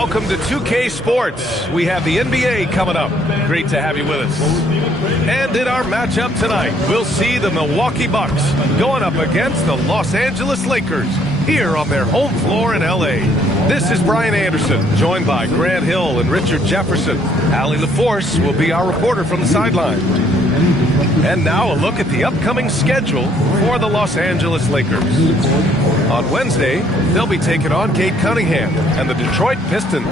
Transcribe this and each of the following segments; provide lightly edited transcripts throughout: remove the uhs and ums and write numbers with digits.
Welcome to 2K Sports. We have the NBA coming up. Great to have you with us. And in our matchup tonight, we'll see the Milwaukee Bucks going up against the Los Angeles Lakers here on their home floor in LA. This is Brian Anderson, joined by Grant Hill and Richard Jefferson. Allie LaForce will be our reporter from the sideline. And now a look at the upcoming schedule for the Los Angeles Lakers. On Wednesday, they'll be taking on Cade Cunningham and the Detroit Pistons.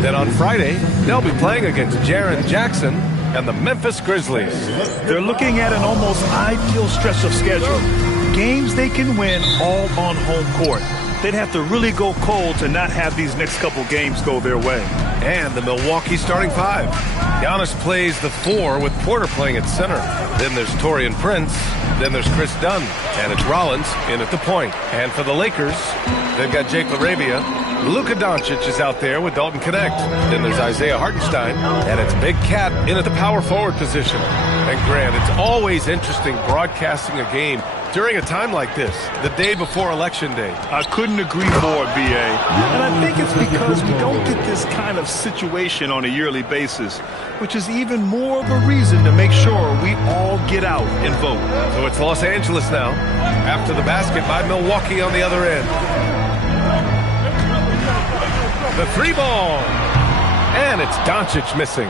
Then on Friday, they'll be playing against Jaren Jackson and the Memphis Grizzlies. They're looking at an almost ideal stretch of schedule. Games they can win all on home court. They'd have to really go cold to not have these next couple games go their way. And the Milwaukee starting five. Giannis plays the 4 with Porter playing at center. Then there's Taurean Prince. Then there's Chris Dunn. And it's Rollins in at the point. And for the Lakers, they've got Jake LaRavia. Luka Doncic is out there with Dalton Connect. Then there's Isaiah Hartenstein. And it's Big Cat in at the power forward position. And Grant, it's always interesting broadcasting a game during a time like this, the day before Election Day. I couldn't agree more, B.A. And I think it's because we don't get this kind of situation on a yearly basis, which is even more of a reason to make sure we all get out and vote. So it's Los Angeles now, after the basket by Milwaukee on the other end. The 3 ball. And it's Doncic missing.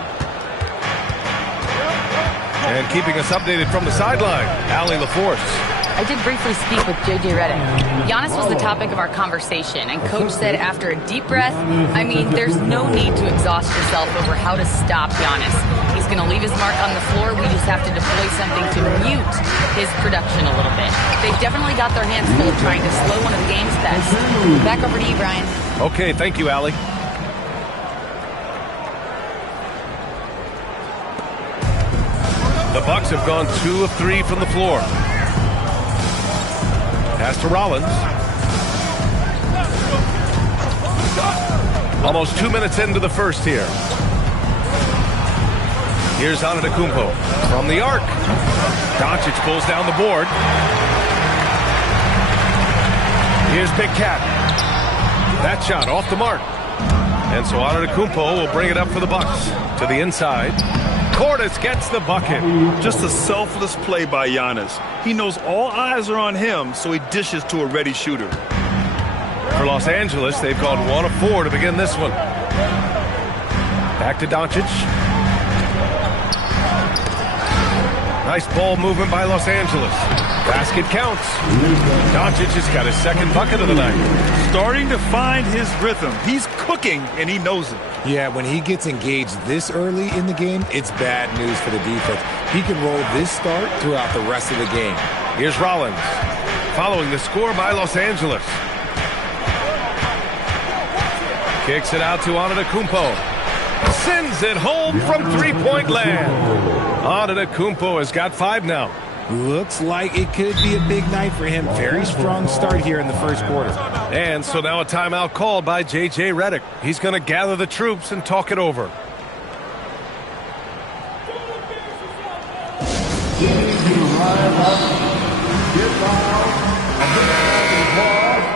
And keeping us updated from the sideline, Allie LaForce. I did briefly speak with J.J. Redick. Giannis was the topic of our conversation, and Coach said after a deep breath, I mean, there's no need to exhaust yourself over how to stop Giannis. He's going to leave his mark on the floor. We just have to deploy something to mute his production a little bit. They've definitely got their hands full trying to slow one of the game's best. Back over to you, Brian. Okay, thank you, Allie. The Bucks have gone 2 of 3 from the floor. Pass to Rollins. Almost 2 minutes into the first here. Here's Antetokounmpo from the arc. Doncic pulls down the board. Here's Big Cat. That shot off the mark. And so Antetokounmpo will bring it up for the Bucks. To the inside. Cordes gets the bucket. Just a selfless play by Giannis. He knows all eyes are on him, so he dishes to a ready shooter. For Los Angeles, they've gone 1 of 4 to begin this one. Back to Doncic. Nice ball movement by Los Angeles. Basket counts. Doncic has got his second bucket of the night. Starting to find his rhythm. He's cooking, and he knows it. Yeah, when he gets engaged this early in the game, it's bad news for the defense. He can roll this start throughout the rest of the game. Here's Rollins, following the score by Los Angeles. Kicks it out to Antetokounmpo. Sends it home from three-point land. Antetokounmpo has got 5 now. Looks like it could be a big night for him. Very strong start here in the first quarter. And so now a timeout called by J.J. Redick. He's going to gather the troops and talk it over.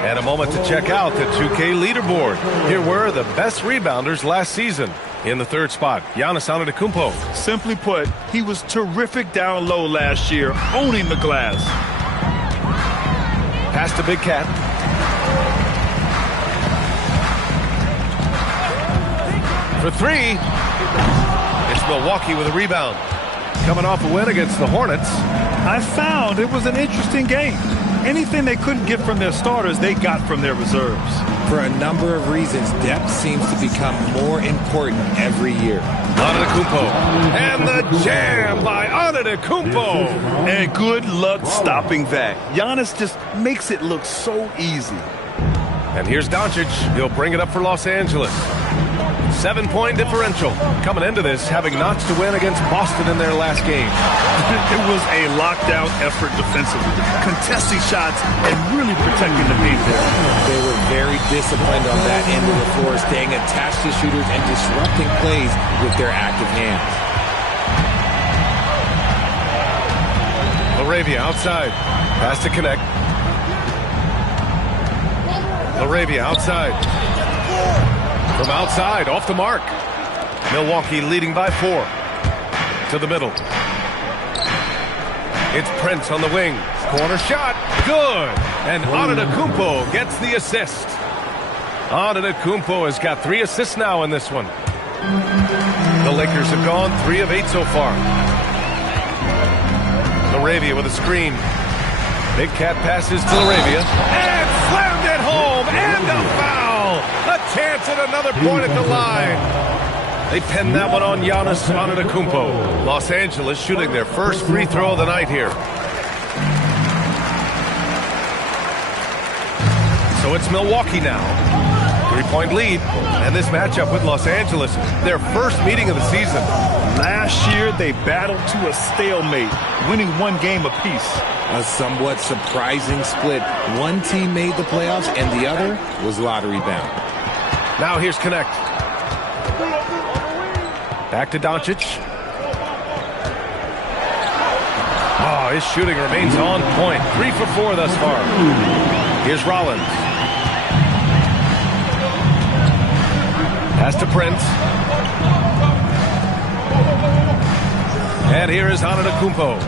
And a moment to check out the 2K leaderboard. Here were the best rebounders last season. In the 3rd spot, Giannis Antetokounmpo. Simply put, he was terrific down low last year, owning the glass. Pass to Big Cat. For 3. It's Milwaukee with a rebound. Coming off a win against the Hornets. I found it was an interesting game. Anything they couldn't get from their starters, they got from their reserves. For a number of reasons, depth seems to become more important every year. Antetokounmpo. And the jam by Antetokounmpo. And good luck stopping that. Giannis just makes it look so easy. And here's Doncic. He'll bring it up for Los Angeles. 7-point differential. Coming into this, having notched a win against Boston in their last game. It was a lockdown effort defensively, contesting shots and really protecting the paint there. They were very disciplined on that end of the floor, staying attached to shooters and disrupting plays with their active hands. LaRavia outside. Pass to Connect. LaRavia outside. From outside, off the mark. Milwaukee leading by 4. To the middle. It's Prince on the wing. Corner shot. Good. And Antetokounmpo gets the assist. Antetokounmpo has got 3 assists now in this one. The Lakers have gone 3 of 8 so far. Laravia with a screen. Big Cat passes to Laravia. And slammed it home. And a foul. A chance at another point at the line. They pinned that one on Giannis Antetokounmpo. Los Angeles shooting their first free throw of the night here. So it's Milwaukee now. 3-point lead. And this matchup with Los Angeles, their first meeting of the season. Last year, they battled to a stalemate, winning 1 game apiece. A somewhat surprising split. One team made the playoffs and the other was lottery bound. Now here's Connect. Back to Doncic. Oh, his shooting remains on point. 3 for 4 thus far. Here's Rollins. Pass to Prince. And here is Antetokounmpo.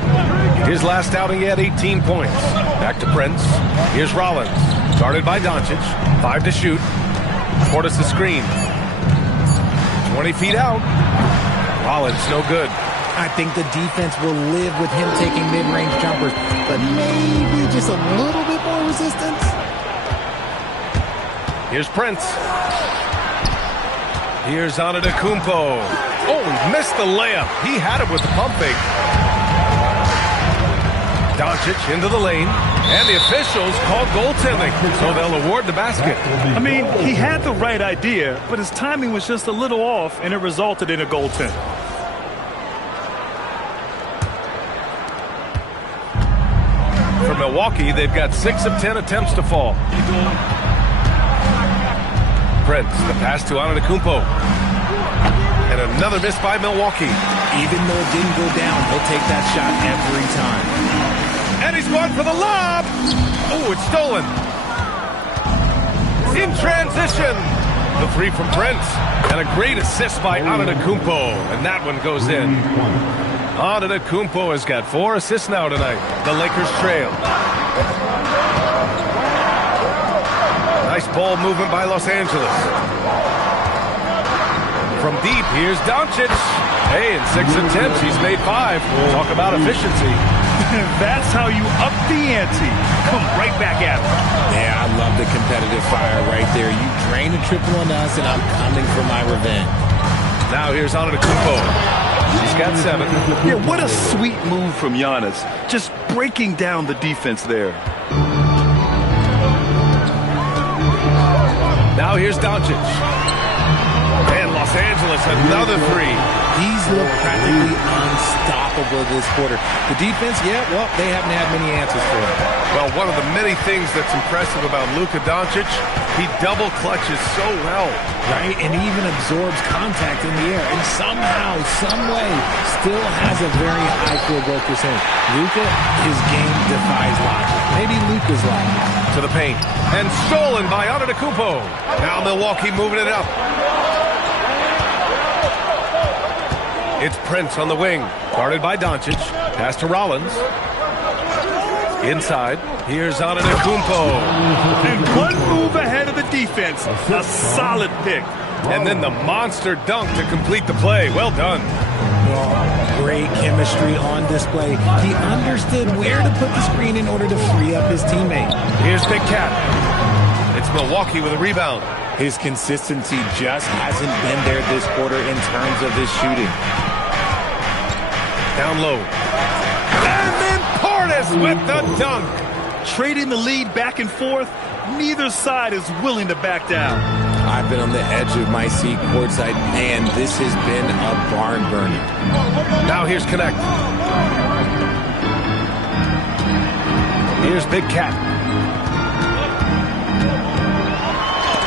His last outing, he had 18 points. Back to Prince. Here's Rollins. Guarded by Doncic. 5 to shoot. Portis the screen. 20 feet out. Rollins, no good. I think the defense will live with him taking mid-range jumpers, but maybe just a little bit more resistance. Here's Prince. Here's Antetokounmpo. Oh, he missed the layup. He had it with the pump fake. Doncic into the lane, and the officials called goaltending, so they'll award the basket. I mean, he had the right idea, but his timing was just a little off, and it resulted in a goaltend. For Milwaukee, they've got 6 of 10 attempts to fall. Prince, the pass to Antetokounmpo. And another miss by Milwaukee. Even though it didn't go down, he'll take that shot every time. And he's going for the lob. Oh, it's stolen. In transition. The 3 from Prince. And a great assist by Antetokounmpo. And that one goes in. Antetokounmpo has got 4 assists now tonight. The Lakers trail. Nice ball movement by Los Angeles. From deep, here's Doncic. Hey, in 6 attempts, he's made 5. Talk about efficiency. That's how you up the ante. Come right back at him. Yeah, I love the competitive fire right there. You drain a triple on us, and I'm coming for my revenge. Now here's Antetokounmpo. He's got 7. Yeah, what a sweet move from Giannis. Just breaking down the defense there. Now here's Doncic. And Los Angeles, another 3. He's looked practically unstoppable this quarter. The defense, yeah, well, they haven't had many answers for him. Well, one of the many things that's impressive about Luka Doncic, he double clutches so well. Right, and even absorbs contact in the air. And somehow, some way, still has a very high field goal percentage. Luka, his game defies logic. Maybe Luka's logic. To the paint. And stolen by Antetokounmpo. Now Milwaukee moving it up. It's Prince on the wing. Guarded by Doncic. Pass to Rollins. Inside. Here's Antetokounmpo. And one move ahead of the defense. A solid pick. And then the monster dunk to complete the play. Well done. Great chemistry on display. He understood where to put the screen in order to free up his teammate. Here's Big Cat. It's Milwaukee with a rebound. His consistency just hasn't been there this quarter in terms of his shooting. Down low. And then Portis with the dunk. Trading the lead back and forth, neither side is willing to back down. I've been on the edge of my seat courtside, and this has been a barn burner. Now here's Connect. Here's Big Cat.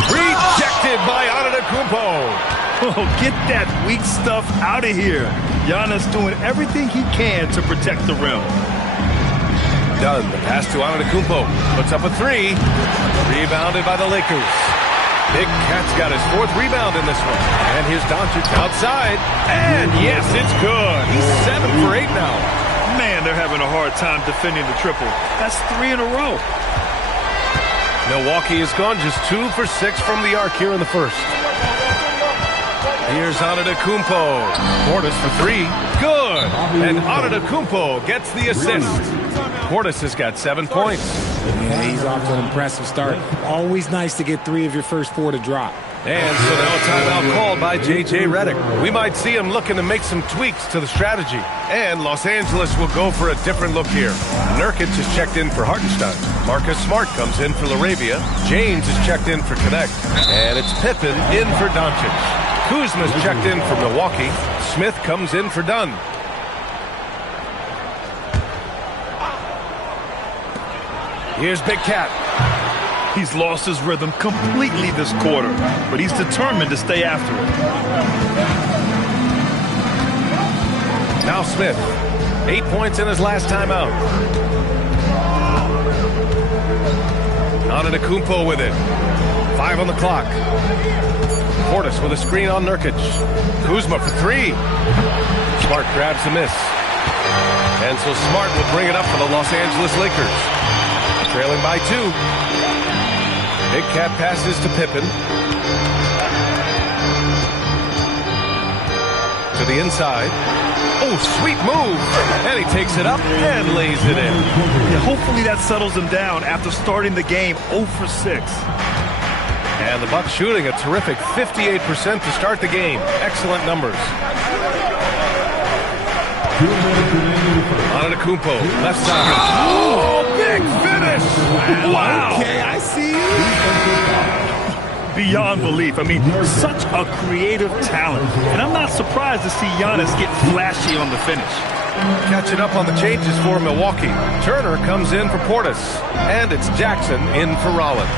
Rejected by Antetokounmpo. Oh, get that weak stuff out of here. Giannis doing everything he can to protect the rim. Done. The pass to Antetokounmpo. Puts up a 3. Rebounded by the Lakers. Big Cat's got his 4th rebound in this one. And here's Doncic outside. And yes, it's good. He's 7 for 8 now. Man, they're having a hard time defending the triple. That's 3 in a row. Milwaukee has gone just 2 for 6 from the arc here in the first. Here's Antetokounmpo. Portis for 3. Good. And Antetokounmpo gets the assist. Portis has got 7 points. Yeah, he's off to an impressive start. Always nice to get 3 of your first 4 to drop. And so now a timeout called by J.J. Redick. We might see him looking to make some tweaks to the strategy. And Los Angeles will go for a different look here. Nurkic is checked in for Hartenstein. Marcus Smart comes in for LaRavia. James is checked in for Connect. And it's Pippen in for Doncic. Kuzma's checked in for Milwaukee. Smith comes in for Dunn. Here's Big Cat. He's lost his rhythm completely this quarter, but he's determined to stay after it. Now Smith. 8 points in his last time out. Antetokounmpo with it. 5 on the clock. Portis with a screen on Nurkic. Kuzma for 3. Smart grabs the miss. And so Smart will bring it up for the Los Angeles Lakers. Trailing by 2. Big Cat passes to Pippen. To the inside. Oh, sweet move. And he takes it up and lays it in. Yeah, hopefully that settles him down after starting the game 0 for 6. And the Bucks shooting a terrific 58% to start the game. Excellent numbers. Antetokounmpo, left side. Oh, big finish! Wow! Okay, I see you. Beyond belief. I mean, such a creative talent. And I'm not surprised to see Giannis get flashy on the finish. Catching up on the changes for Milwaukee. Turner comes in for Portis. And it's Jackson in for Rollins.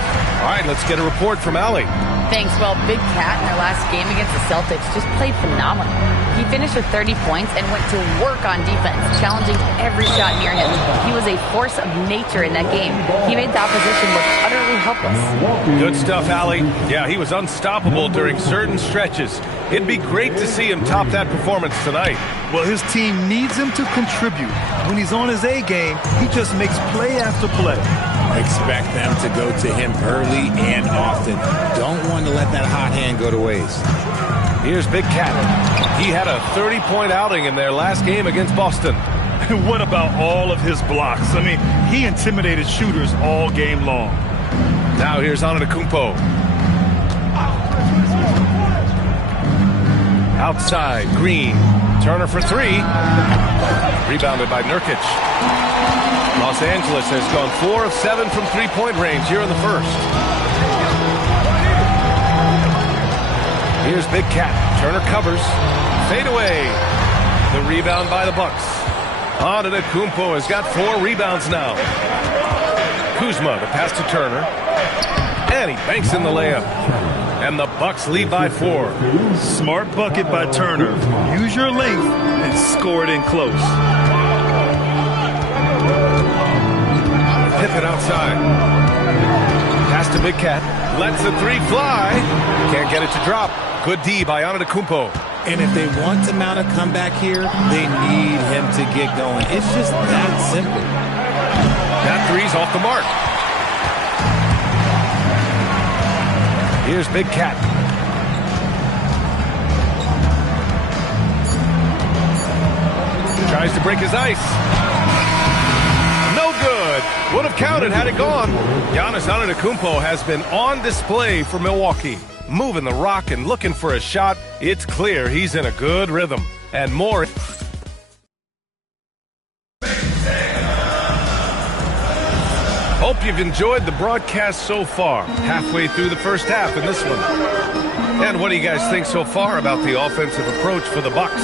All right, let's get a report from Allie. Thanks. Well, Big Cat in their last game against the Celtics just played phenomenal. He finished with 30 points and went to work on defense, challenging every shot near him. He was a force of nature in that game. He made the opposition look utterly helpless. Good stuff, Allie. Yeah, he was unstoppable during certain stretches. It'd be great to see him top that performance tonight. Well, his team needs him to contribute. When he's on his A game, he just makes play after play. Expect them to go to him early and often. Don't want to let that hot hand go to waste. Here's Big Cat. He had a 30-point outing in their last game against Boston. What about all of his blocks? I mean, he intimidated shooters all game long. Now here's Antetokounmpo. Outside, Green. Turner for 3. Rebounded by Nurkic. Los Angeles has gone 4 of 7 from three-point range here in the first. Here's Big Cat. Turner covers. Fade away. The rebound by the Bucks. Antetokounmpo has got 4 rebounds now. Kuzma, the pass to Turner. And he banks in the layup. And the Bucks lead by 4. Smart bucket by Turner. Use your length and score it in close. Pippen outside. Pass to Big Cat. Lets the 3 fly. Can't get it to drop. Good D by Antetokounmpo. And if they want to mount a comeback here, they need him to get going. It's just that simple. That 3's off the mark. Here's Big Cat. Tries to break his ice. No good. Would have counted had it gone. Giannis Antetokounmpo has been on display for Milwaukee. Moving the rock and looking for a shot. It's clear he's in a good rhythm. And more. Hope you've enjoyed the broadcast so far. Halfway through the first half in this one. And what do you guys think so far about the offensive approach for the Bucks?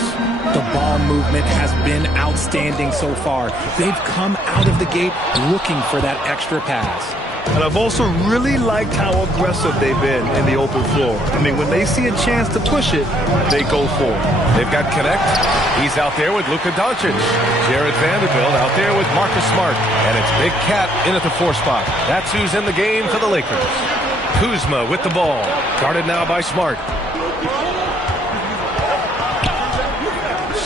The ball movement has been outstanding so far. They've come out of the gate looking for that extra pass. And I've also really liked how aggressive they've been in the open floor. I mean, when they see a chance to push it, they go for it. They've got Connect. He's out there with Luka Doncic. Jared Vanderbilt out there with Marcus Smart. And it's Big Cat in at the 4 spot. That's who's in the game for the Lakers. Kuzma with the ball. Guarded now by Smart.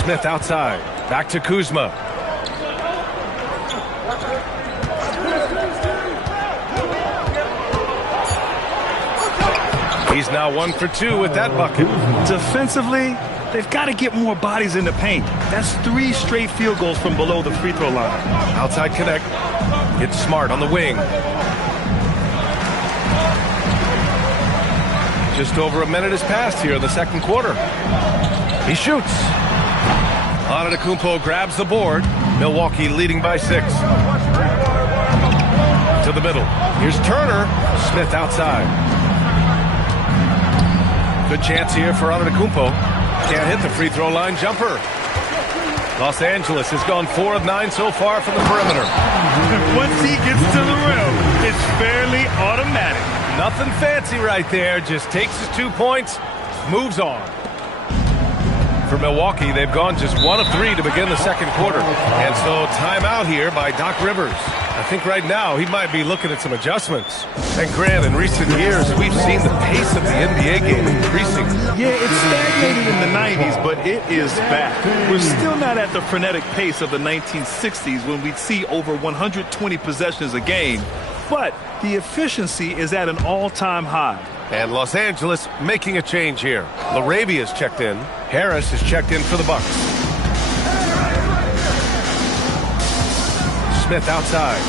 Smith outside. Back to Kuzma. He's now 1 for 2 with that bucket. Defensively, they've got to get more bodies in the paint. That's 3 straight field goals from below the free throw line. Outside connect. It's Smart on the wing. Just over a minute has passed here in the second quarter. He shoots. Antetokounmpo grabs the board. Milwaukee leading by 6. To the middle. Here's Turner. Smith outside. Good chance here for Antetokounmpo. Can't hit the free throw line jumper. Los Angeles has gone 4 of 9 so far from the perimeter. Once he gets to the rim, it's fairly automatic. Nothing fancy right there. Just takes his 2 points, moves on. For Milwaukee, they've gone just 1 of 3 to begin the second quarter. And so timeout here by Doc Rivers. I think right now he might be looking at some adjustments. And Grant, in recent years, we've seen the pace of the NBA game increasing. Yeah, it's stagnated in the 90s, but it is back. We're still not at the frenetic pace of the 1960s when we'd see over 120 possessions a game. But the efficiency is at an all-time high. And Los Angeles making a change here. Larabia's checked in. Harris is checked in for the Bucks. Smith outside.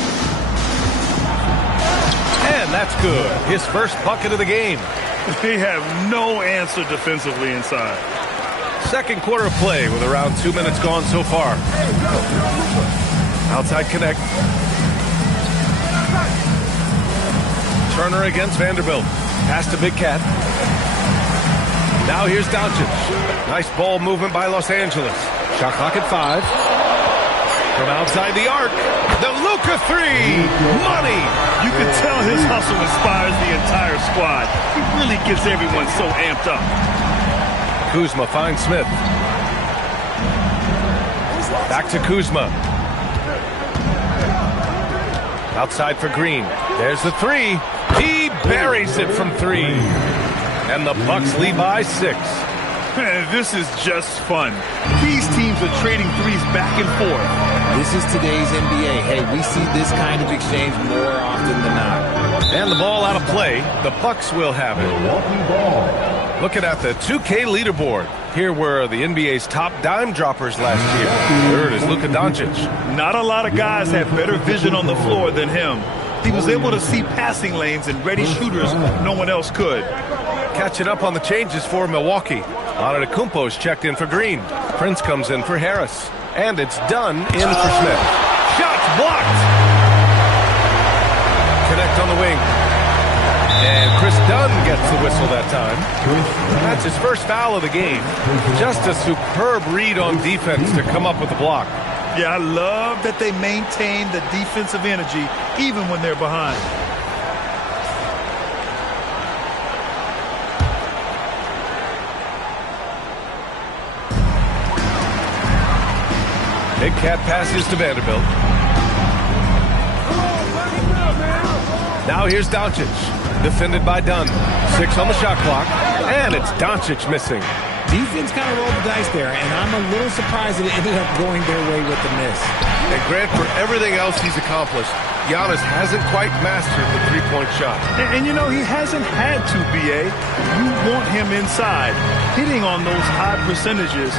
And that's good. His first bucket of the game. They have no answer defensively inside. Second quarter of play with around 2 minutes gone so far. Outside connect. Turner against Vanderbilt. Pass to Big Cat. Now here's Doncic. Nice ball movement by Los Angeles. Shot clock at 5. From outside the arc. The Luka 3. Money. You can tell his hustle inspires the entire squad. He really gets everyone so amped up. Kuzma finds Smith. Back to Kuzma. Outside for Green. There's the 3. He buries it from 3. And the Bucks lead by 6. This is just fun. These teams are trading threes back and forth. This is today's NBA. Hey, we see this kind of exchange more often than not. And the ball out of play. The Bucks will have it. Looking at the 2K leaderboard. Here were the NBA's top dime droppers last year. Third is Luka Doncic. Not a lot of guys have better vision on the floor than him. He was able to see passing lanes and ready shooters no one else could. Catching up on the changes for Milwaukee. Antetokounmpo's checked in for Green. Prince comes in for Harris. And it's done in for Smith. Shots blocked. Connect on the wing. And Chris Dunn gets the whistle that time. That's his first foul of the game. Just a superb read on defense to come up with the block. Yeah, I love that they maintain the defensive energy even when they're behind. Big Cat passes to Vanderbilt. Now here's Doncic. Defended by Dunn. 6 on the shot clock. And it's Doncic missing. Defense kind of rolled the dice there, and I'm a little surprised that it ended up going their way with the miss. And Grant, for everything else he's accomplished, Giannis hasn't quite mastered the three-point shot. And you know, he hasn't had to, B.A. You want him inside, hitting on those high percentages,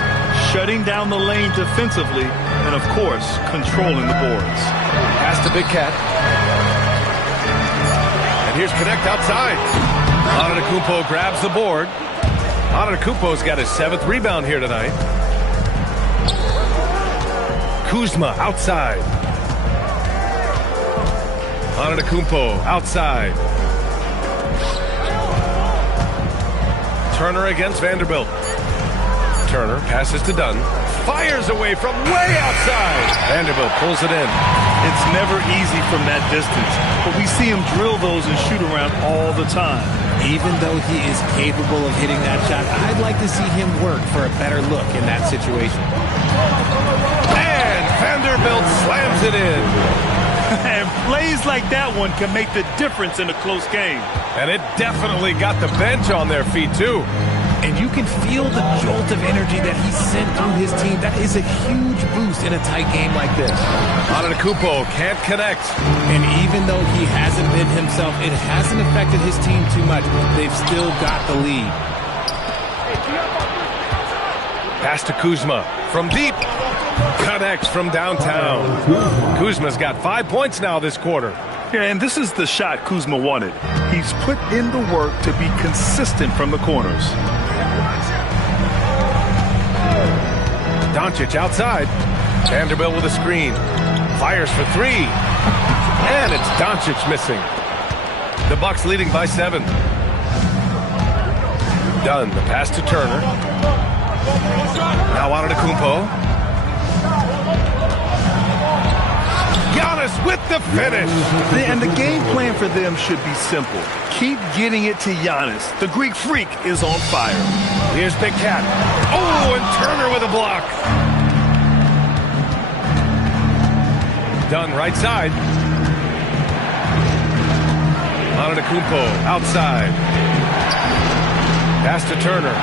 shutting down the lane defensively, and, of course, controlling the boards. Pass to Big Cat. And here's Connect outside. Antetokounmpo grabs the board. Antetokounmpo's got his 7th rebound here tonight. Kuzma outside. Antetokounmpo outside. Turner against Vanderbilt. Turner passes to Dunn. Fires away from way outside. Vanderbilt pulls it in. It's never easy from that distance, but we see him drill those and shoot around all the time. Even though he is capable of hitting that shot, I'd like to see him work for a better look in that situation. And Vanderbilt slams it in. And plays like that one can make the difference in a close game. And it definitely got the bench on their feet, too. And you can feel the jolt of energy that he sent through his team. That is a huge boost in a tight game like this. Antetokounmpo can't connect. And even though he hasn't been himself, it hasn't affected his team too much. They've still got the lead. Pass to Kuzma from deep. Connects from downtown. Kuzma's got 5 points now this quarter. Yeah, and this is the shot Kuzma wanted. He's put in the work to be consistent from the corners. Doncic outside. Vanderbilt with a screen. Fires for three. And it's Doncic missing. The Bucks leading by 7. Dunn, the pass to Turner. Now Antetokounmpo. Giannis with the finish. And the game plan for them should be simple. Keep getting it to Giannis. The Greek freak is on fire. Here's Big Cat. Oh, and Turner with a block. Dunn right side. Antetokounmpo outside. Pass to Turner.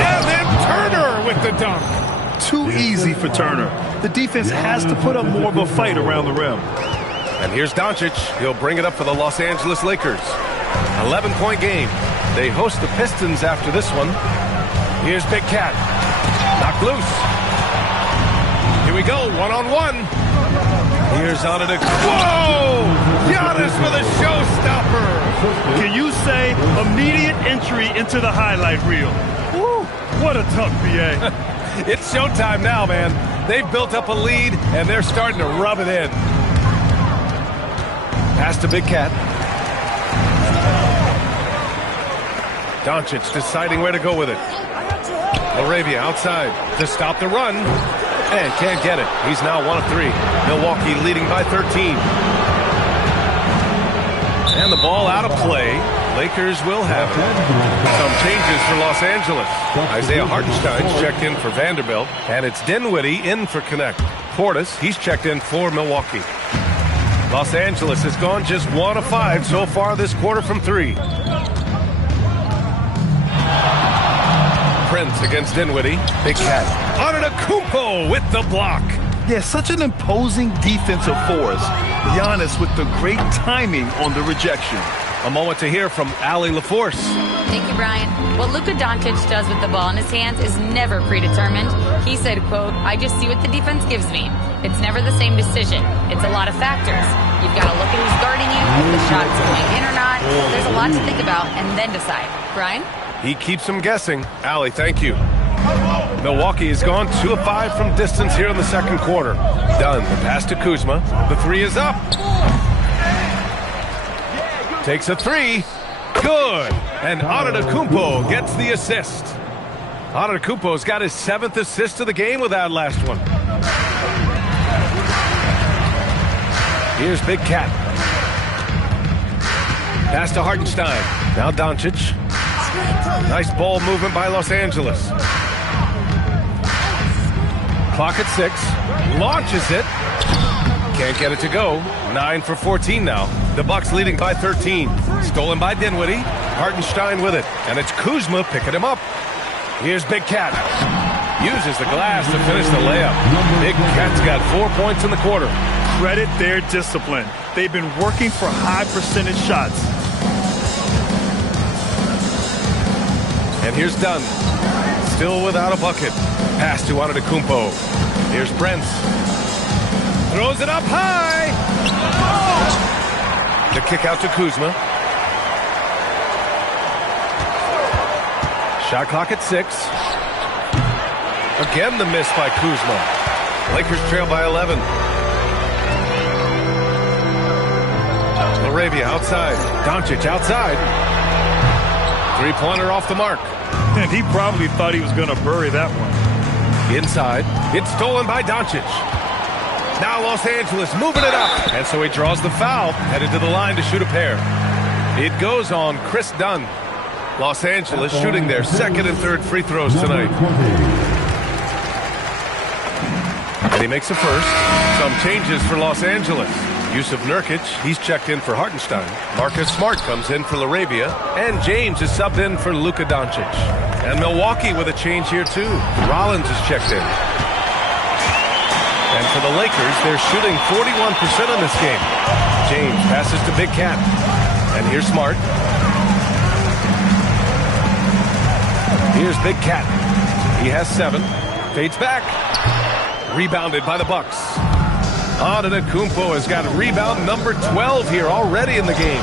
And then Turner with the dunk. Too easy for Turner. The defense has to put up more of a fight around the rim. And here's Doncic. He'll bring it up for the Los Angeles Lakers. 11-point game. They host the Pistons after this one. Here's Big Cat. Knocked loose. Here we go, one-on-one. Here's Antetokounmpo. Whoa! Giannis with a showstopper. Can you say immediate entry into the highlight reel? Woo! What a tough BA. It's showtime now, man. They've built up a lead, and they're starting to rub it in. Pass to Big Cat. Doncic deciding where to go with it. Laravia outside to stop the run. And can't get it. He's now 1 of 3. Milwaukee leading by 13. And the ball out of play. Lakers will have it. Some changes for Los Angeles. Isaiah Hartenstein's checked in for Vanderbilt. And it's Dinwiddie in for Connect. Portis, he's checked in for Milwaukee. Los Angeles has gone just 1 of 5 so far this quarter from 3. Prince against Dinwiddie. Big Cat. Antetokounmpo with the block. Yeah, such an imposing defensive force. Giannis with the great timing on the rejection. A moment to hear from Allie LaForce. Thank you, Brian. What Luka Doncic does with the ball in his hands is never predetermined. He said, quote, "I just see what the defense gives me. It's never the same decision. It's a lot of factors. You've got to look at who's guarding you, if the shot's going in or not. There's a lot to think about and then decide." Brian? He keeps them guessing. Allie, thank you. Milwaukee has gone 2 of 5 from distance here in the second quarter. Dunn, the pass to Kuzma. The 3 is up. Takes a 3. Good. And Antetokounmpo gets the assist. Antetokounmpo's got his 7th assist of the game with that last one. Here's Big Cat. Pass to Hartenstein. Now Doncic. Nice ball movement by Los Angeles. Clock at 6. Launches it. Can't get it to go. 9 for 14 now. The Bucks leading by 13. Stolen by Dinwiddie. Hartenstein with it. And it's Kuzma picking him up. Here's Big Cat. Uses the glass to finish the layup. Big Cat's got 4 points in the quarter. Credit their discipline. They've been working for high percentage shots. And here's Dunn. Still without a bucket. Pass to Antetokounmpo. Here's Brent. Throws it up high. The kick out to Kuzma. Shot clock at 6. Again the miss by Kuzma. Lakers trail by 11. Laravia outside. Doncic outside. Three-pointer off the mark. And he probably thought he was going to bury that one. Inside. It's stolen by Doncic. Now Los Angeles moving it up. And so he draws the foul. Headed to the line to shoot a pair. It goes on Chris Dunn. Los Angeles shooting their 2nd and 3rd free throws tonight. And he makes a first. Some changes for Los Angeles. Yusuf Nurkic, he's checked in for Hartenstein. Marcus Smart comes in for LaRavia. And James is subbed in for Luka Doncic. And Milwaukee with a change here too. Rollins is checked in. And for the Lakers, they're shooting 41% in this game. James passes to Big Cat. And here's Smart. Here's Big Cat. He has 7. Fades back. Rebounded by the Bucks. Antetokounmpo has got rebound number 12 here already in the game.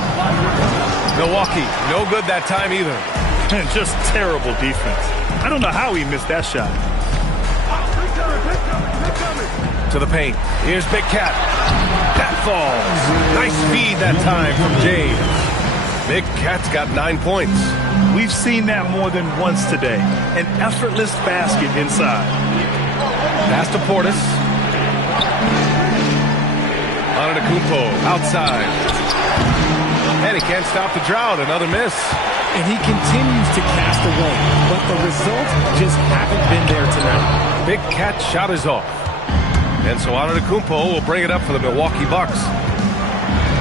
Milwaukee, no good that time either. Just terrible defense. I don't know how he missed that shot. To the paint. Here's Big Cat. That falls. Nice feed that time from James. Big Cat's got 9 points. We've seen that more than once today. An effortless basket inside. Pass to Portis. Antetokounmpo outside. And he can't stop the drought. Another miss. And he continues to cast away, but the results just haven't been there tonight. Big Cat shot is off. And so Antetokounmpo will bring it up for the Milwaukee Bucks.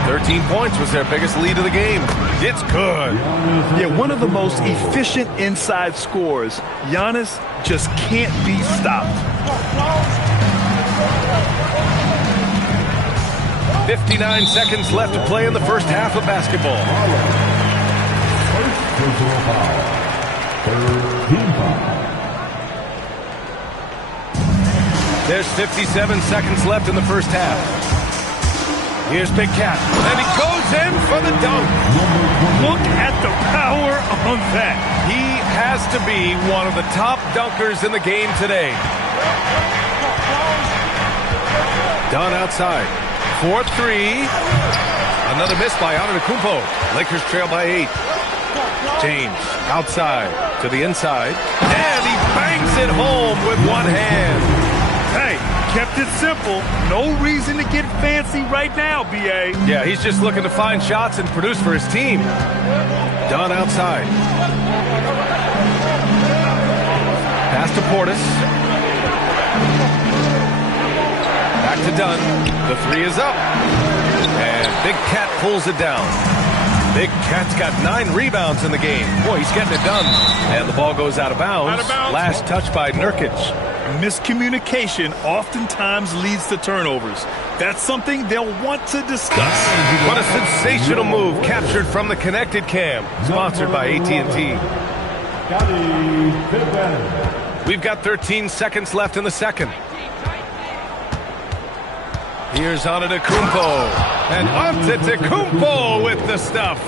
13 points was their biggest lead of the game. It's good. Yeah, one of the most efficient inside scorers. Giannis just can't be stopped. 59 seconds left to play in the first half of basketball. There's 57 seconds left in the first half. Here's Big Cat, and he goes in for the dunk. Look at the power on that. He has to be one of the top dunkers in the game today. Done outside. 4-3. Another miss by Antetokounmpo. Lakers trail by 8. James outside to the inside. And he bangs it home with one hand. Hey, kept it simple. No reason to get fancy right now, B.A. Yeah, he's just looking to find shots and produce for his team. Dunn outside. Pass to Portis. Back to Dunn. The 3 is up. And Big Cat pulls it down. Big Cat's got 9 rebounds in the game. Boy, he's getting it done. And the ball goes out of bounds. Last touch by Nurkic. Miscommunication oftentimes leads to turnovers. That's something they'll want to discuss. What a sensational move captured from the Connected Cam. Sponsored by AT&T. We've got 13 seconds left in the second. Here's Antetokounmpo. And Antetokounmpo with the stuff.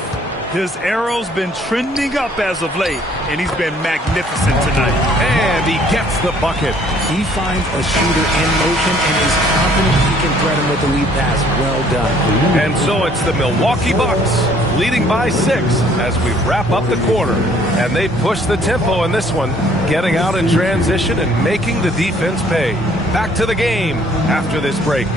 His arrow's been trending up as of late, and he's been magnificent tonight. And he gets the bucket. He finds a shooter in motion and is confident he can thread him with the lead pass. Well done. And so it's the Milwaukee Bucks leading by 6 as we wrap up the quarter. And they push the tempo in this one, getting out in transition and making the defense pay. Back to the game after this break.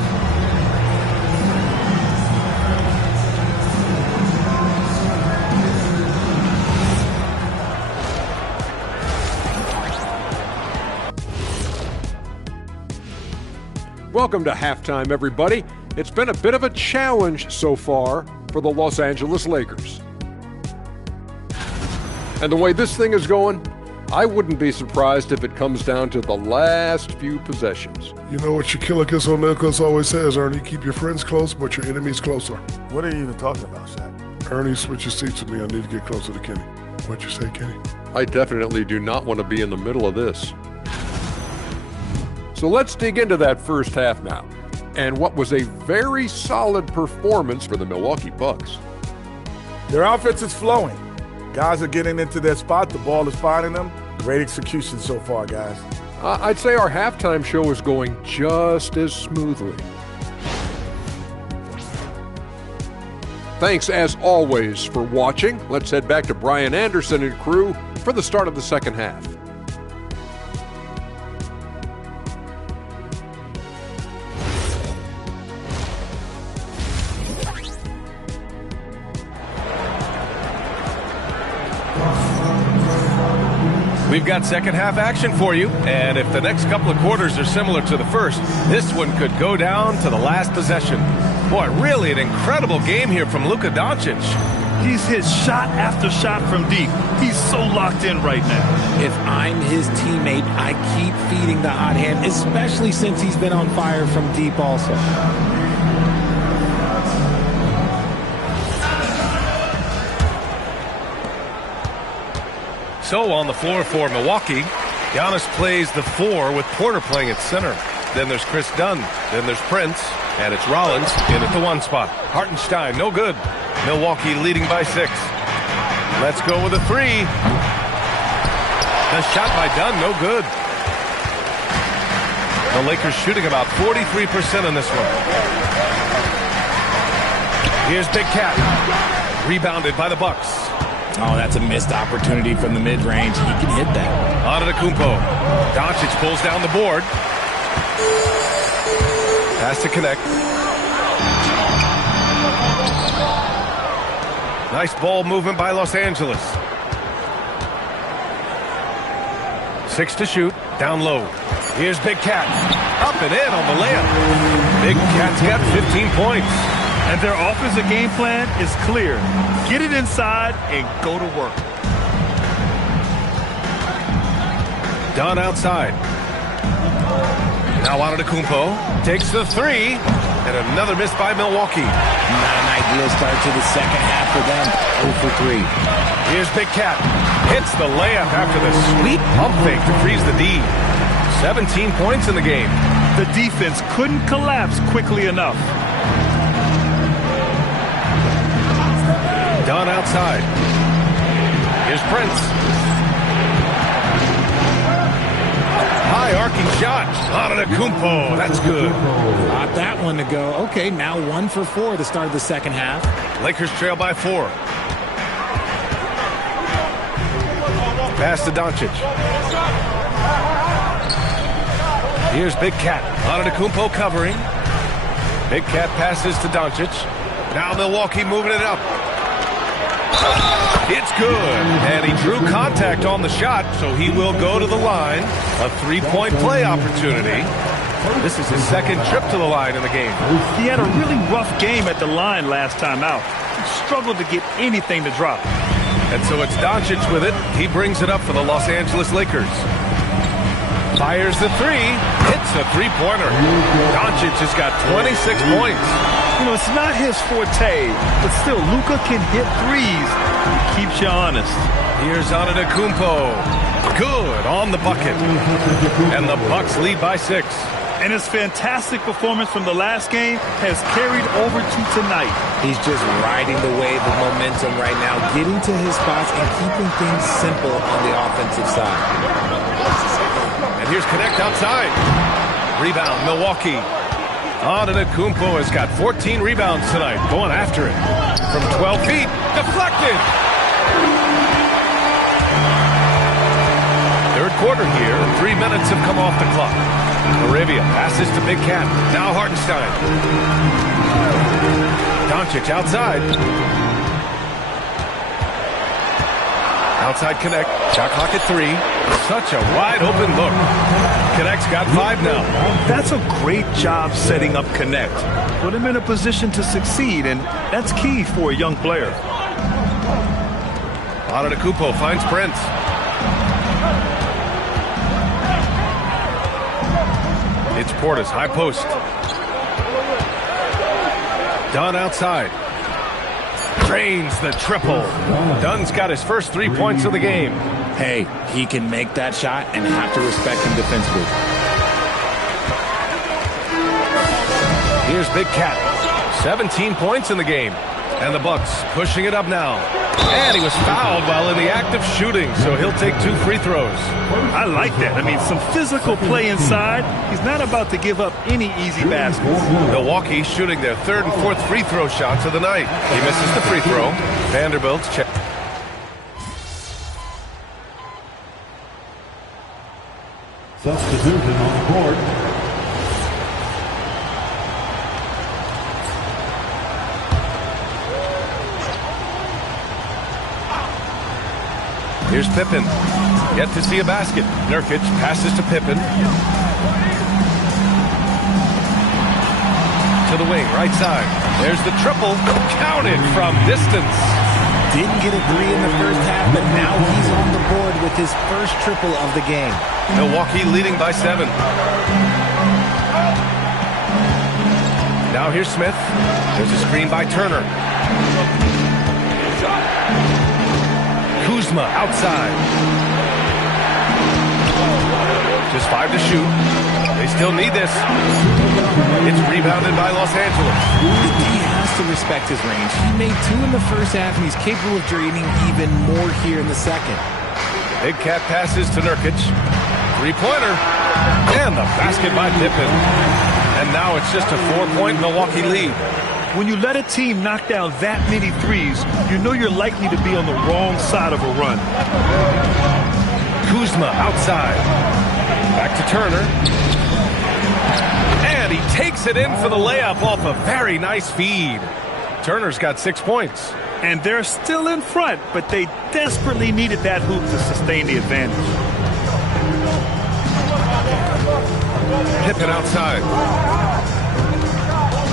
Welcome to halftime, everybody. It's been a bit of a challenge so far for the Los Angeles Lakers. And the way this thing is going, I wouldn't be surprised if it comes down to the last few possessions. You know what Shaquille O'Neal always says, Ernie, keep your friends close, but your enemies closer. What are you even talking about, Shaq? Ernie, switch your seats with me. I need to get closer to Kenny. What'd you say, Kenny? I definitely do not want to be in the middle of this. So let's dig into that first half now, and what was a very solid performance for the Milwaukee Bucks. Their offense is flowing. Guys are getting into their spot. The ball is finding them. Great execution so far, guys. I'd say our halftime show is going just as smoothly. Thanks, as always, for watching. Let's head back to Brian Anderson and crew for the start of the second half. We've got second half action for you, and if the next couple of quarters are similar to the first, this one could go down to the last possession. Boy, really an incredible game here from Luka Doncic. He's hit shot after shot from deep. He's so locked in right now. If I'm his teammate, I keep feeding the hot hand, especially since he's been on fire from deep also. So on the floor for Milwaukee, Giannis plays the 4 with Porter playing at center. Then there's Chris Dunn. Then there's Prince. And it's Rollins in at the 1 spot. Hartenstein, no good. Milwaukee leading by 6. Let's go with a 3. The shot by Dunn, no good. The Lakers shooting about 43% in this one. Here's Big Cat. Rebounded by the Bucks. Oh, that's a missed opportunity from the mid-range. He can hit that. Antetokounmpo. Doncic pulls down the board. Has to connect. Nice ball movement by Los Angeles. 6 to shoot. Down low. Here's Big Cat. Up and in on the layup. Big Cat's got 15 points. And their offensive game plan is clear. Get it inside and go to work. Dunn outside. Now Antetokounmpo takes the 3. And another miss by Milwaukee. Not an ideal start to the second half for them. 0 for 3. Here's Big Cat. Hits the layup after the sweet pump fake to freeze the D. 17 points in the game. The defense couldn't collapse quickly enough. Dunn outside. Here's Prince. High arcing shot. Antetokounmpo. That's good. Got that one to go. Okay, now 1 for 4 to start the second half. Lakers trail by 4. Pass to Doncic. Here's Big Cat. Antetokounmpo covering. Big Cat passes to Doncic. Now Milwaukee moving it up. It's good. And he drew contact on the shot, so he will go to the line. A 3-point play opportunity. This is his second trip to the line in the game. He had a really rough game at the line last time out. He struggled to get anything to drop. And so it's Doncic with it. He brings it up for the Los Angeles Lakers. Fires the 3. Hits a 3-pointer. Doncic has got 26 points. You know, it's not his forte, but still, Luka can hit threes. He keeps you honest. Here's Antetokounmpo. Good on the bucket. And the Bucks lead by 6. And his fantastic performance from the last game has carried over to tonight. He's just riding the wave of momentum right now, getting to his spots and keeping things simple on the offensive side. And here's Connect outside. Rebound, Milwaukee. Antetokounmpo has got 14 rebounds tonight, going after it. From 12 feet, deflected. Third quarter here, 3 minutes have come off the clock. Arabia passes to Big Cat. Now Hartenstein. Doncic outside. Outside Connect. Shot clock at 3. Such a wide open look. Connect's got 5 now. That's a great job setting up Connect. Put him in a position to succeed, and that's key for a young player. Antetokounmpo finds Prince. It's Portis, high post. Dunn outside. Drains the triple. Dunn's got his first 3 points of the game. Hey, he can make that shot and have to respect him defensively. Here's Big Cat. 17 points in the game. And the Bucks pushing it up now. And he was fouled while in the act of shooting, so he'll take 2 free throws. I like that. I mean, some physical play inside. He's not about to give up any easy baskets. Milwaukee shooting their 3rd and 4th free throw shots of the night. He misses the free throw. Vanderbilt's check. Substitution on the court. Here's Pippen. Yet to see a basket. Nurkic passes to Pippen. To the wing, right side. There's the triple. Counted from distance. Didn't get a three in the first half, but now he's on the board with his first triple of the game. Milwaukee leading by 7. Now here's Smith. There's a screen by Turner. Kuzma outside. Just 5 to shoot. They still need this. It's rebounded by Los Angeles. The D has to respect his range. He made 2 in the first half, and he's capable of draining even more here in the second. Big Cat passes to Nurkic. Three-pointer. And the basket by Pippen. And now it's just a 4-point Milwaukee lead. When you let a team knock down that many threes, you know you're likely to be on the wrong side of a run. Kuzma outside. Back to Turner. And he takes it in for the layup off a very nice feed. Turner's got 6 points. And they're still in front, but they desperately needed that hoop to sustain the advantage. Pippen outside.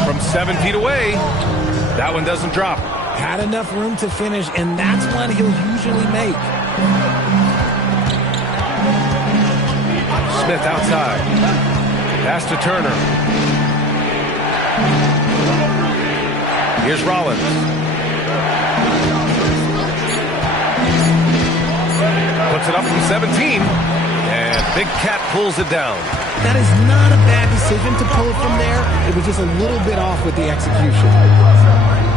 From 7 feet away. That one doesn't drop. Had enough room to finish, and that's one he'll usually make. Smith outside. Pass to Turner. Here's Rollins. Puts it up from 17. And Big Cat pulls it down. That is not a bad decision to pull it from there. It was just a little bit off with the execution.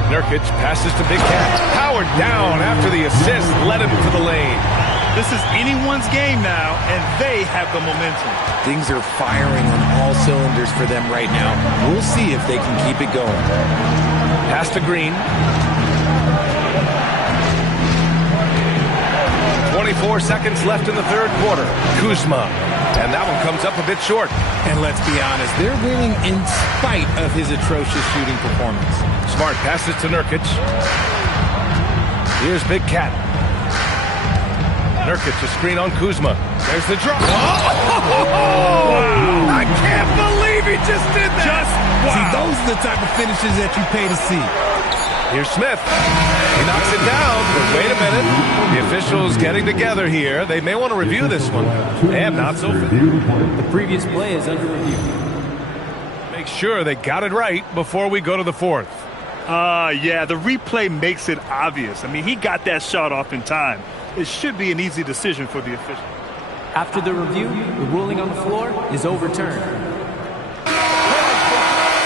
Nurkic passes to Big Cat. Powered down after the assist. Led him to the lane. This is anyone's game now, and they have the momentum. Things are firing on all cylinders for them right now. We'll see if they can keep it going. Pass to Green. 24 seconds left in the third quarter. Kuzma. And that one comes up a bit short. And let's be honest, they're winning in spite of his atrocious shooting performance. Smart passes to Nurkic. Here's Big Cat. Nurkic, a screen on Kuzma. There's the drop. Wow. I can't believe he just did that. See, those are the type of finishes that you pay to see. Here's Smith. He knocks it down, but wait a minute. The officials getting together here. They may want to review this one. And not so fast. The previous play is under review. Make sure they got it right before we go to the fourth. Yeah, the replay makes it obvious. I mean, he got that shot off in time. It should be an easy decision for the official. After the review, the ruling on the floor is overturned.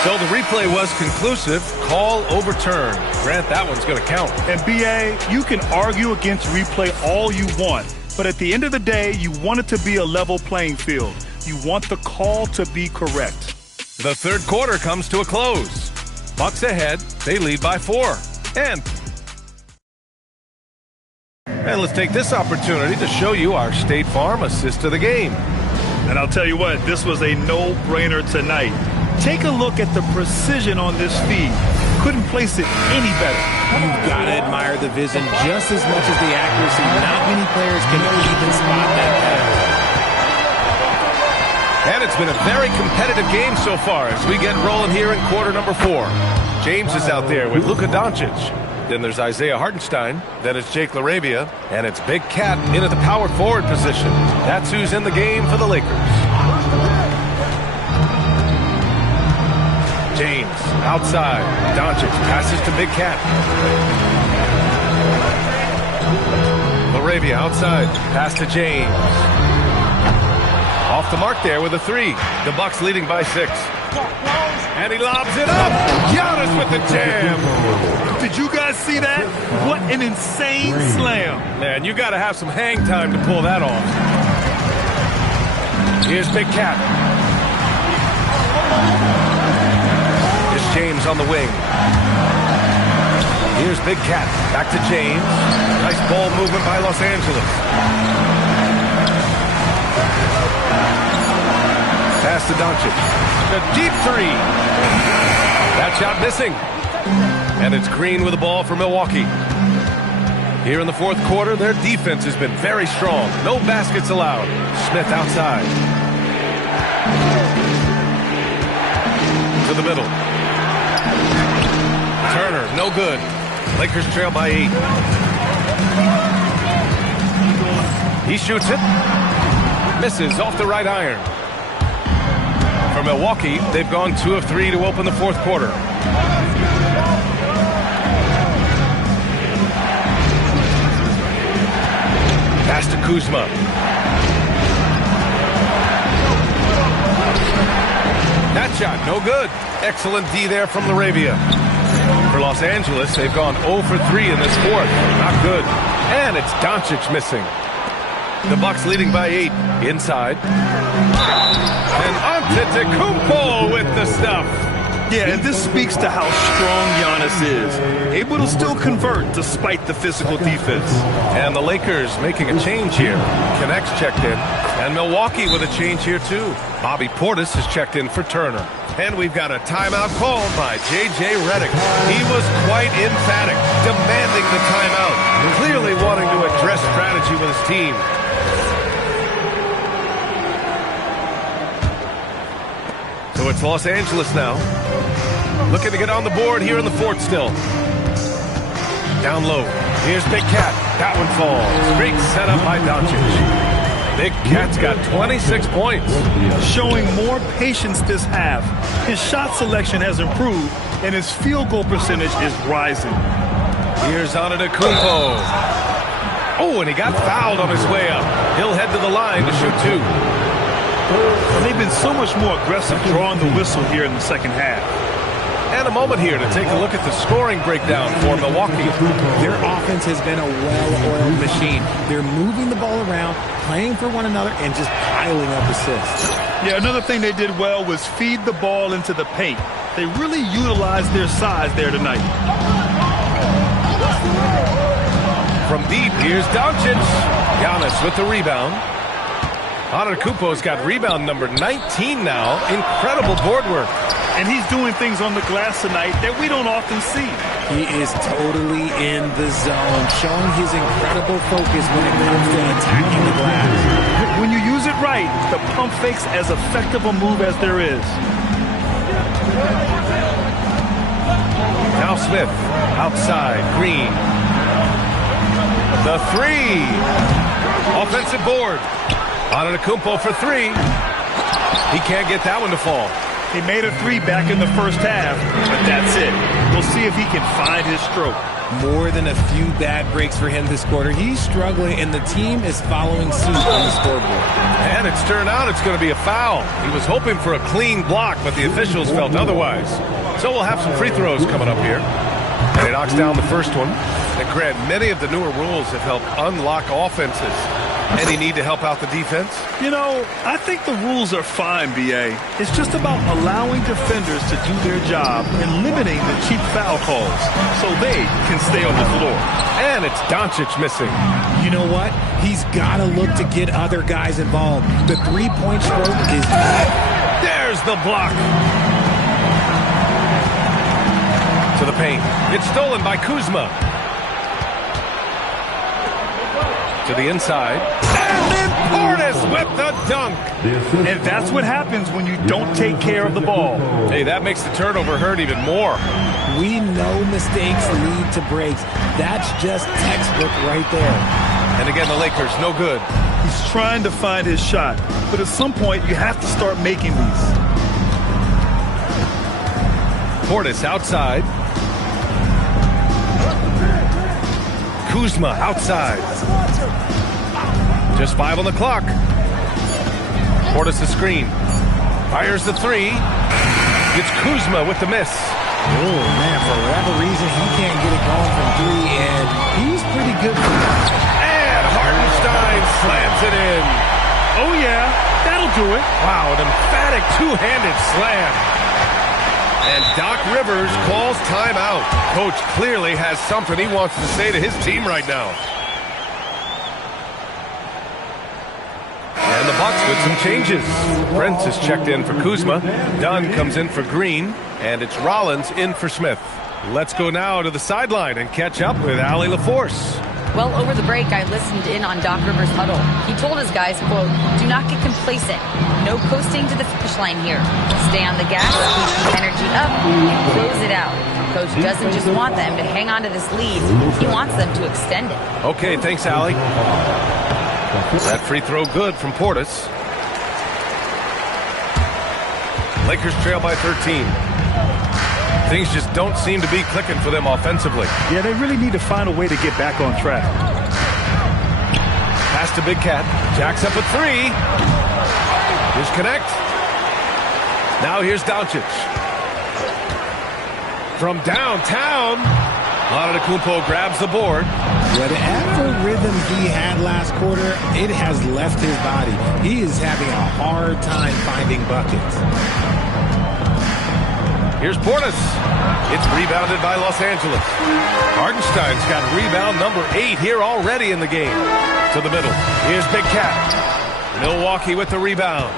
So the replay was conclusive. Call overturned. Grant, that one's going to count. And BA, you can argue against replay all you want, but at the end of the day, you want it to be a level playing field. You want the call to be correct. The third quarter comes to a close. Bucks ahead. They lead by 4. And let's take this opportunity to show you our State Farm assist of the game. And I'll tell you what, this was a no-brainer tonight. Take a look at the precision on this feed. Couldn't place it any better. You've got to admire the vision just as much as the accuracy. Not many players can even spot that pass. And it's been a very competitive game so far as we get rolling here in quarter number 4. James is out there with Luka Doncic. Then there's Isaiah Hartenstein. Then it's Jake LaRavia. And it's Big Cat in at the power forward position. That's who's in the game for the Lakers. James outside. Doncic passes to Big Cat. LaRavia outside. Pass to James. Off the mark there with a 3. The Bucks leading by 6. And he lobs it up. Giannis with the jam. Did you guys see that? What an insane slam. Man, you got to have some hang time to pull that off. Here's Big Cat. Here's James on the wing. Here's Big Cat. Back to James. Nice ball movement by Los Angeles. Pass to Doncic. A deep 3. That shot missing. And it's Green with the ball for Milwaukee. Here in the fourth quarter, their defense has been very strong. No baskets allowed. Smith outside. To the middle. Turner, no good. Lakers trail by 8. He shoots it. Misses off the right iron. For Milwaukee, they've gone 2 of 3 to open the fourth quarter. Pass to Kuzma. That shot, no good. Excellent D there from Laravia. For Los Angeles, they've gone 0 for 3 in this fourth. Not good. And it's Doncic missing. The Bucks leading by 8. Inside. And Antetokounmpo with the stuff. Yeah, and this speaks to how strong Giannis is. Able to still convert despite the physical defense. And the Lakers making a change here. Connects checked in. And Milwaukee with a change here too. Bobby Portis has checked in for Turner. And we've got a timeout called by J.J. Redick. He was quite emphatic, demanding the timeout. Clearly wanting to address strategy with his team. So it's Los Angeles now. Looking to get on the board here in the fourth still. Down low. Here's Big Cat. That one falls. Great setup by Doncic. Big Cat's got 26 points. Showing more patience this half. His shot selection has improved, and his field goal percentage is rising. Here's Antetokounmpo. Oh, and he got fouled on his way up. He'll head to the line to shoot 2. And they've been so much more aggressive drawing the whistle here in the second half. And a moment here to take a look at the scoring breakdown for Milwaukee. Their offense has been a well-oiled machine. They're moving the ball around, playing for one another, and just piling up assists. Yeah, another thing they did well was feed the ball into the paint. They really utilized their size there tonight. From deep, here's Doncic. Giannis with the rebound. Antetokounmpo's got rebound number 19 now. Incredible board work. And he's doing things on the glass tonight that we don't often see. He is totally in the zone, showing his incredible focus when it comes to attacking the glass. When you use it right, the pump fake's as effective a move as there is. Now Smith, outside, Green. The 3. Offensive board. Antetokounmpo for 3. He can't get that one to fall. He made a 3 back in the first half, but that's it. We'll see if he can find his stroke. More than a few bad breaks for him this quarter. He's struggling, and the team is following suit on the scoreboard. And it's turned out it's going to be a foul. He was hoping for a clean block, but the officials felt otherwise. So we'll have some free throws coming up here. And he knocks down the first one. And Grant, many of the newer rules have helped unlock offenses. Any need to help out the defense? You know, I think the rules are fine, B.A. It's just about allowing defenders to do their job and limiting the cheap foul calls so they can stay on the floor. And it's Doncic missing. You know what? He's got to look to get other guys involved. The three-point stroke is... There's the block. To the paint. It's stolen by Kuzma. To the inside. And then Portis with the dunk. And that's what happens when you don't take care of the ball. Hey, that makes the turnover hurt even more. We know mistakes lead to breaks. That's just textbook right there. And again, the Lakers, no good. He's trying to find his shot, but at some point, you have to start making these. Portis outside. Kuzma outside. Just 5 on the clock. Portis the screen. Fires the 3. It's Kuzma with the miss. Oh, man, for whatever reason, he can't get it going from 3, and he's pretty good for that. And Hartenstein slams it in. Oh, yeah, that'll do it. Wow, an emphatic two-handed slam. And Doc Rivers calls timeout. Coach clearly has something he wants to say to his team right now. And the Bucks with some changes. Brent is checked in for Kuzma. Dunn comes in for Green. And it's Rollins in for Smith. Let's go now to the sideline and catch up with Allie LaForce. Well, over the break, I listened in on Doc Rivers' huddle. He told his guys, quote, "Do not get complacent. No coasting to the finish line here. Stay on the gas, keep the energy up, and close it out." Coach doesn't just want them to hang on to this lead. He wants them to extend it. Okay, thanks, Allie. That free throw good from Portis. Lakers trail by 13. Things just don't seem to be clicking for them offensively. Yeah, they really need to find a way to get back on track. Pass to Big Cat. Jacks up a three. Here's Connect. Now here's Doncic. From downtown, Antetokounmpo grabs the board. Whatever rhythm he had last quarter, it has left his body. He is having a hard time finding buckets. Here's Portis. It's rebounded by Los Angeles. Hartenstein's got rebound number 8 here already in the game. To the middle. Here's Big Cat. Milwaukee with the rebound.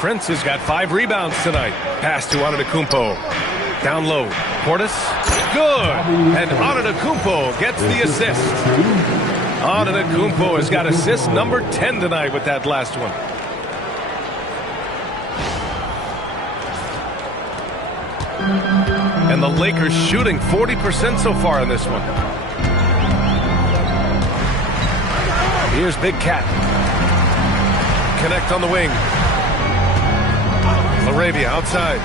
Prince has got 5 rebounds tonight. Pass to Antetokounmpo. Down low. Portis. Good. And Antetokounmpo gets the assist. Antetokounmpo has got assist number 10 tonight with that last one. And the Lakers shooting 40% so far in this one. Here's Big Cat. Connect on the wing. Laravia outside.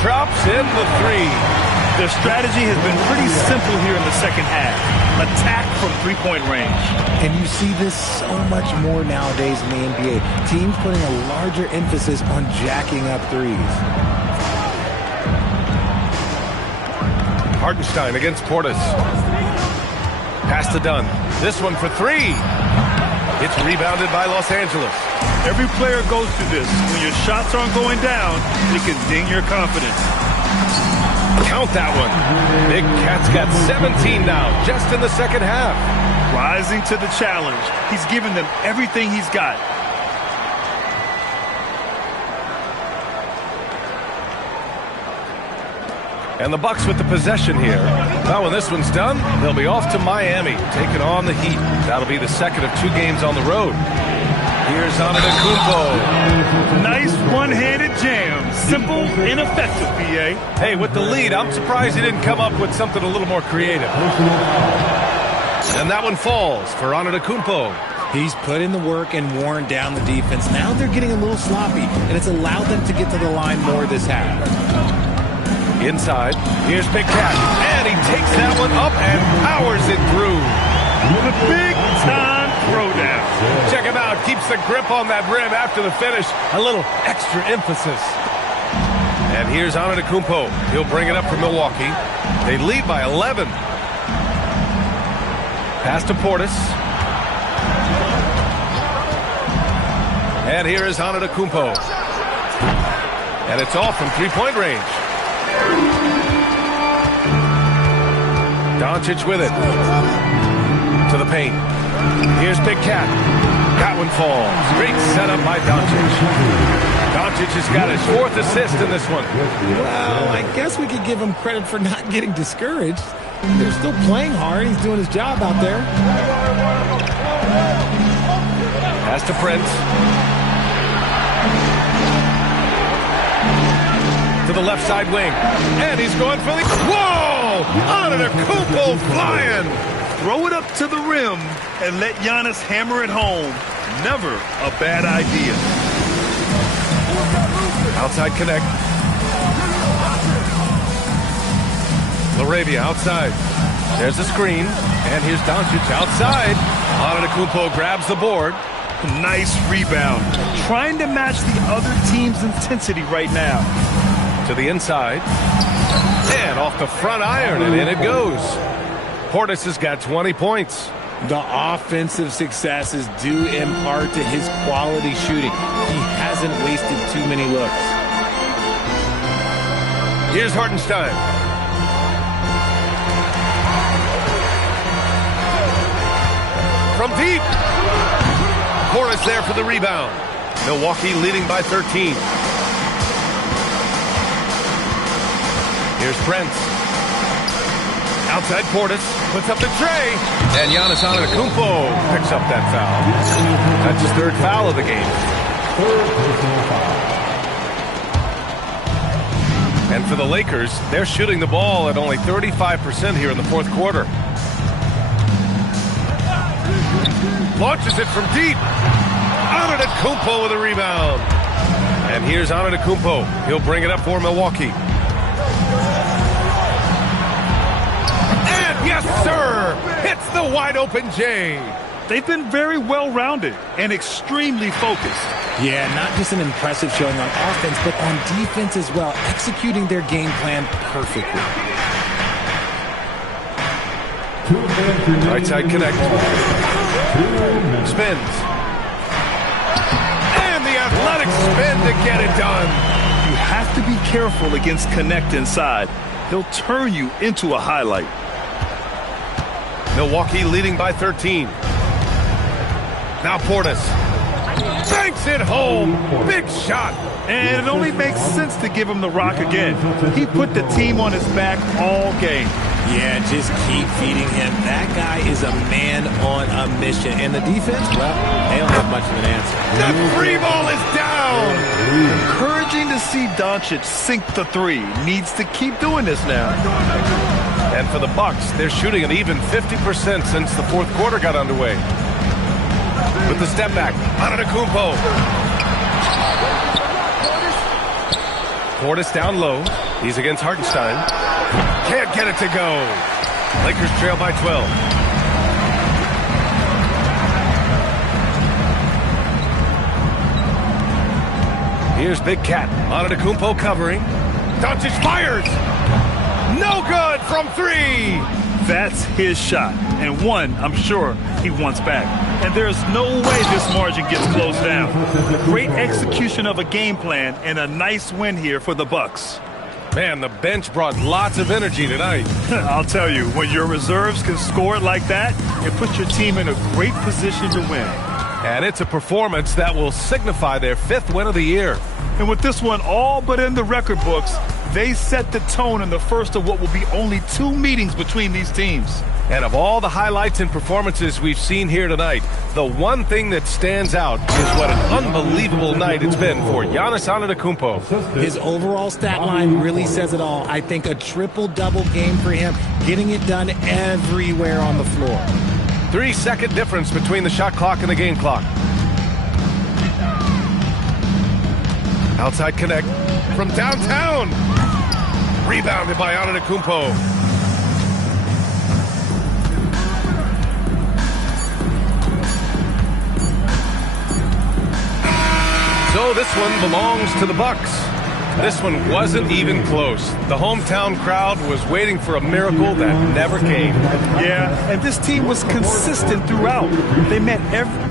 Drops in the three. Their strategy has been pretty simple here in the second half. Attack from three-point range. And you see this so much more nowadays in the NBA. Teams putting a larger emphasis on jacking up threes. Hartenstein against Portis. Pass to Dunn. This one for 3. It's rebounded by Los Angeles. Every player goes through this. When your shots aren't going down, it can ding your confidence. Count that one. Big Cat's got 17 now, just in the second half. Rising to the challenge. He's given them everything he's got. And the Bucks with the possession here. Now when this one's done, they'll be off to Miami, taking on the Heat. That'll be the second of 2 games on the road. Here's Antetokounmpo. Nice one-handed jam. Simple and effective, BA. Hey, with the lead, I'm surprised he didn't come up with something a little more creative. And that one falls for Antetokounmpo. He's put in the work and worn down the defense. Now they're getting a little sloppy, and it's allowed them to get to the line more this half. Inside, here's Big Cat, and he takes that one up and powers it through. The big-time throwdown. Check him out, keeps the grip on that rim after the finish. A little extra emphasis. And here's Antetokounmpo. He'll bring it up for Milwaukee. They lead by 11. Pass to Portis. And here is Antetokounmpo. And it's off from three-point range. Doncic with it. To the paint. Here's Big Cat. That one falls. Great setup by Doncic. Doncic has got his 4th assist in this one. Well, I guess we could give him credit for not getting discouraged. They're still playing hard. He's doing his job out there. Pass to Prince. To the left side wing. And he's going for the... Whoa! Antetokounmpo flying! Throw it up to the rim and let Giannis hammer it home. Never a bad idea. Outside connect. Laravia outside. There's the screen. And here's Doncic outside. Antetokounmpo grabs the board. Nice rebound. Trying to match the other team's intensity right now. To the inside. And off the front iron, and in it goes. Portis has got 20 points. The offensive success is due in part to his quality shooting. He hasn't wasted too many looks. Here's Hartenstein. From deep. Portis there for the rebound. Milwaukee leading by 13. Here's Prince. Outside Portis. puts up the tray. And Giannis Antetokounmpo picks up that foul. That's his third foul of the game. And for the Lakers, they're shooting the ball at only 35% here in the fourth quarter. Launches it from deep. Antetokounmpo with a rebound. And here's Antetokounmpo. He'll bring it up for Milwaukee. And yes, sir! Hits the wide open J. They've been very well-rounded and extremely focused. Yeah, not just an impressive showing on offense, but on defense as well, executing their game plan perfectly. Right side connect. Spins. And the athletic spin to get it done. You have to be careful against Connect inside. He'll turn you into a highlight. Milwaukee leading by 13. Now Portis. Banks it home. Big shot. And it only makes sense to give him the rock again. He put the team on his back all game. Yeah, just keep feeding him. That guy is a man on a mission. And the defense, well, they don't have much of an answer. The free ball is down. Encouraging to see Doncic sink the three. Needs to keep doing this now. And for the Bucks, they're shooting an even 50% since the fourth quarter got underway. With the step back, Antetokounmpo. Portis down low. He's against Hartenstein. Can't get it to go. Lakers trail by 12. Here's Big Cat. Antetokounmpo covering. Doncic fires. No good from three. That's his shot, and one I'm sure he wants back. And there's no way this margin gets closed down. Great execution of a game plan and a nice win here for the Bucks. Man, the bench brought lots of energy tonight. I'll tell you, when your reserves can score it like that, it puts your team in a great position to win. And it's a performance that will signify their 5th win of the year. And with this one all but in the record books, they set the tone in the first of what will be only 2 meetings between these teams. And of all the highlights and performances we've seen here tonight, the one thing that stands out is what an unbelievable night it's been for Giannis Antetokounmpo. His overall stat line really says it all. I think a triple-double game for him, getting it done everywhere on the floor. 3-second difference between the shot clock and the game clock. Outside connect from downtown. Rebounded by Antetokounmpo. So this one belongs to the Bucks. This one wasn't even close. The hometown crowd was waiting for a miracle that never came. Yeah, and this team was consistent throughout. They met every